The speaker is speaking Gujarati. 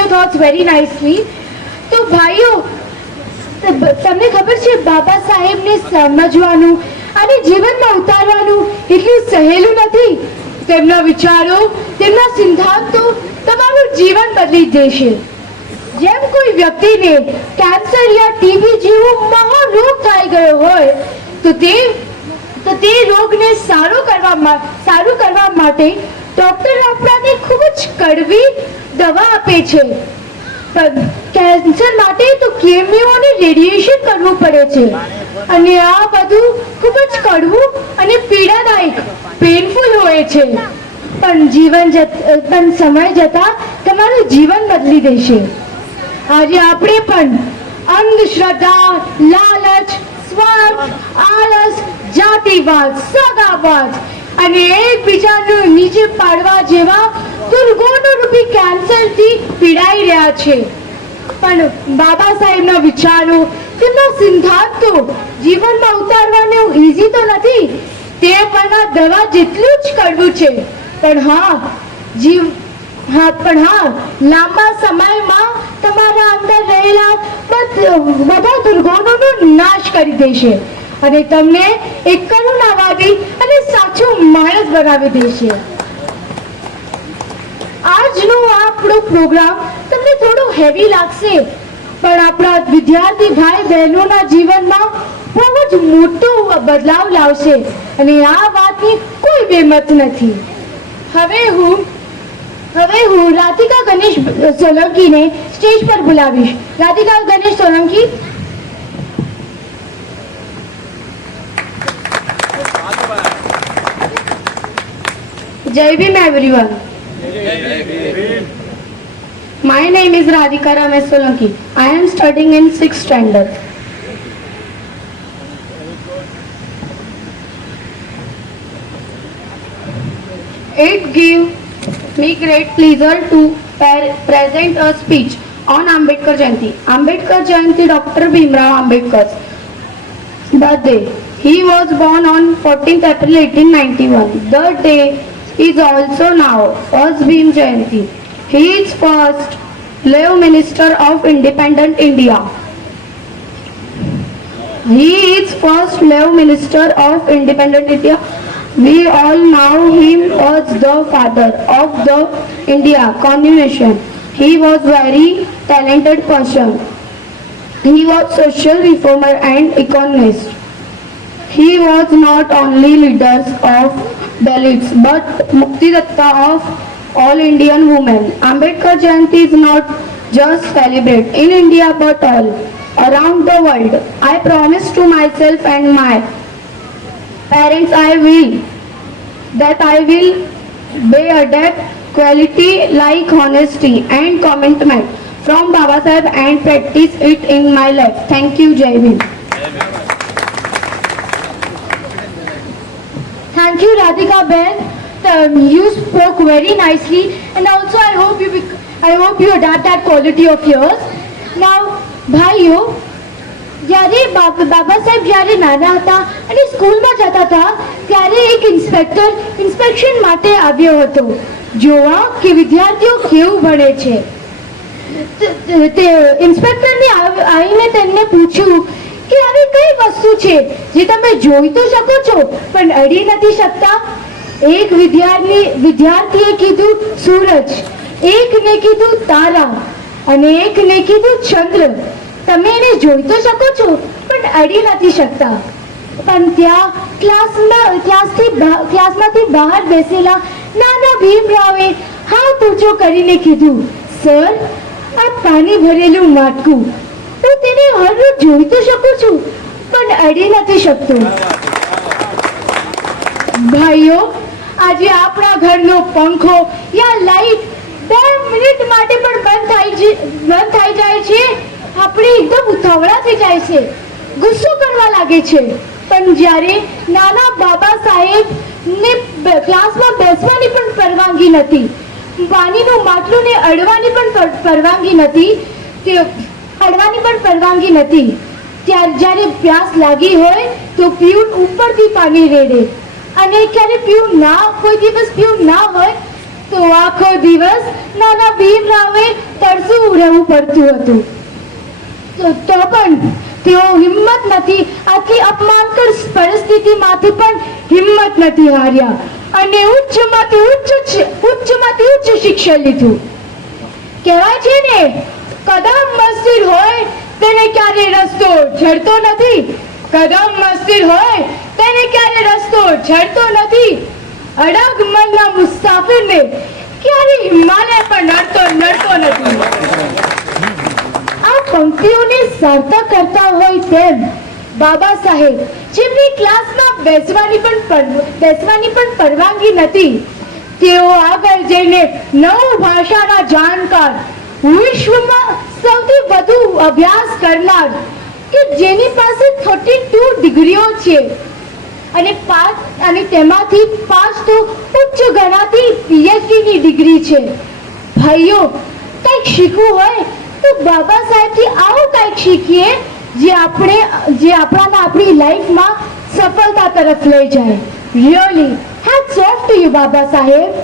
your thoughts very nicely. તો ભાઈઓ, તમને ખબર છે બાબા સાહેબને સમજવાનું અને જીવનમાં ઉતારવાનું એટલું સહેલું નથી. તેમના વિચારો, તેમના સિદ્ધાંતો તમારું જીવન બદલી દેશે. જેમ કોઈ વ્યક્તિને કેન્સર યા ટીબી જેવો મહારોગ થઈ ગયો હોય તો તે રોગને સારું કરવા માટે ડોક્ટર આપણાને ખૂબ જ કડવી દવા આપે છે. કેન્સર માટે તો કેમિયો અને રેડિયેશન કરવું પડે છે અને આ બધું ખૂબ જ કડવું અને પીડાદાયક પેનફુલ હોય છે. પણ સમય જતા તમારું જીવન બદલી દેશે. આજે આપણે પણ અંધશ્રદ્ધા, લાલચ, સ્વાર્થ, આળસ, જાતિવાદ, સગાવાદ અને એકબીજાનું નીચે પાડવા જેવા દુર્ગુણો રૂપી કેન્સરથી પીડાઈ રહ્યા છે. પણ બાબા સાહેબના વિચારો, તેમના સિદ્ધાંતો જીવનમાં ઉતારવાનું ઈઝી તો નથી. તે પણ આ દવા જેટલું જ કડવું છે. પણ હા, લાંબા સમયમાં તમારા અંદર રહેલા બધા દુર્ગુણોનો નાશ કરી દેશે અને તમને એક કરુણાવાદી અને સાચો માણસ બનાવી દેશે. આજનો આપણો પ્રોગ્રામ તમને થોડો હેવી લાગશે, પણ આપણા વિદ્યાર્થી ભાઈ બહેનોના જીવનમાં બહુ જ મોટો બદલાવ લાવશે અને આ વાતની કોઈ બેમત નથી. હવે હું રાધિકા ગણેશ સોલંકીને સ્ટેજ પર બોલાવીશ. Radhika Ganesh Solanki. Jai Bhim everyone. My name is Radhika Ramesh Solanki. I am studying in 6th standard. It gives me great pleasure to present a speech on Ambedkar Jayanti. Ambedkar Jayanti, Dr. Bhimrao Ambedkar's birthday. He was born on 14th April 1891. The day is also now first Bhim Jayanti. He is first Labour Minister of Independent India. He is first Labour Minister of Independent India. We all know him as the father of the India continuation. He was very talented person. He was social reformer and economist. He was not only leader of Dalits but Muktidatta of all Indian women. Ambedkar Jayanti is not just celebrated in India but all around the world. I promise to myself and my parents I will be adapt quality like honesty and commitment from Baba Saheb and practice it in my life. Thank you. Jai Bhim. Thank you, Radhika Ben. You spoke very nicely, and also I hope you adapt that quality of yours. Now, ભાઈઓ, જ્યારે બાબા સાહેબ જ્યારે નાના હતા અને સ્કૂલમાં જતા હતા ત્યારે એક ઇન્સ્પેક્શન માટે આવ્યો હતો જોવા કે વિદ્યાર્થીઓ કેવું ભણે છે. તે ઇન્સ્પેક્ટરને આવીને તેમને પૂછ્યું કે આવી કઈ વસ્તુ છે જે તમે જોઈ તો શકો છો પણ અડી નથી શકતા. એક વિદ્યાર્થીએ કીધું સૂરજ, એકને કીધું તારા અને એકને કીધું ચંદ્ર. તમે એને જોઈ તો શકો છો પણ અડી નથી શકતા. પણ ત્યાં ક્લાસમાંથી બહાર બેસેલા નાના ભીમરાવે હાથ ઊંચો કરીને કીધું, સર, આ પાણી ભરેલું માટકું હું તેને હરરોજ જોઈ તો શકું છું પણ અડી નથી શકતો. ભાઈઓ, આજે આપણા ઘરનો પંખો યા લાઈટ 2 મિનિટ માટે પણ બંધ થઈ જાય છે, આપણે એકદમ ઉતાવળા થઈ જાય છે, ગુસ્સો કરવા લાગે છે. પણ જ્યારે નાના બાબા સાહેબને ક્લાસમાં બેસવાની પણ પરવાનગી નથી, પાણીનું માટલુંને અડવાની પણ પરવાનગી નથી, જ્યારે પ્યાસ લાગી હોય તો પીઉન ઉપરથી પાણી રેડે અને ક્યારે કોઈ દિવસ પીઉન ના હોય તો આખો દિવસ નાના ભીમરાવે તરસું જવું પડતું હતું. તો પણ તેઓ હિંમત નથી, આટલી અપમાનકર પરિસ્થિતિમાંથી પણ હિંમત નથી હાર્યા અને ઉચ્ચમાંથી ઉચ્ચ શિક્ષણ લીધું. કહેવાય છે ને, કદમ મસ્તિર હોય તેને ક્યારે રસ્તો જડતો નથી. કદમ મસ્તિર હોય તેને ક્યારે રસ્તો જડતો નથી. અડગ મનના મુસાફિરને ક્યારે હિમાલય પર નડતો નથી. આ પંક્તિઓને સાર્થક કરતા હોય તેમ બાબા સાહેબ, જેમની ક્લાસમાં બેસવાની પણ પરવાનગી નથી, તેઓ આગળ જઈને 9 ભાષાના જાણકાર, વિશ્વમાં સૌથી વધુ અભ્યાસ કરનાર, કે જેની પાસે 32 ડિગ્રીઓ છે અને તેમાંથી 5 તો ઉચ્ચ ગણાતી PhD ની ડિગ્રી છે. ભાઈઓ, કંઈક શીખવું હોય તો બાબા સાહેબથી આવું કંઈક શીખીએ જે આપણાને આપણી લાઈફમાં સફળતા તરફ લઈ જાય. Really hats off to you Baba સાહેબ.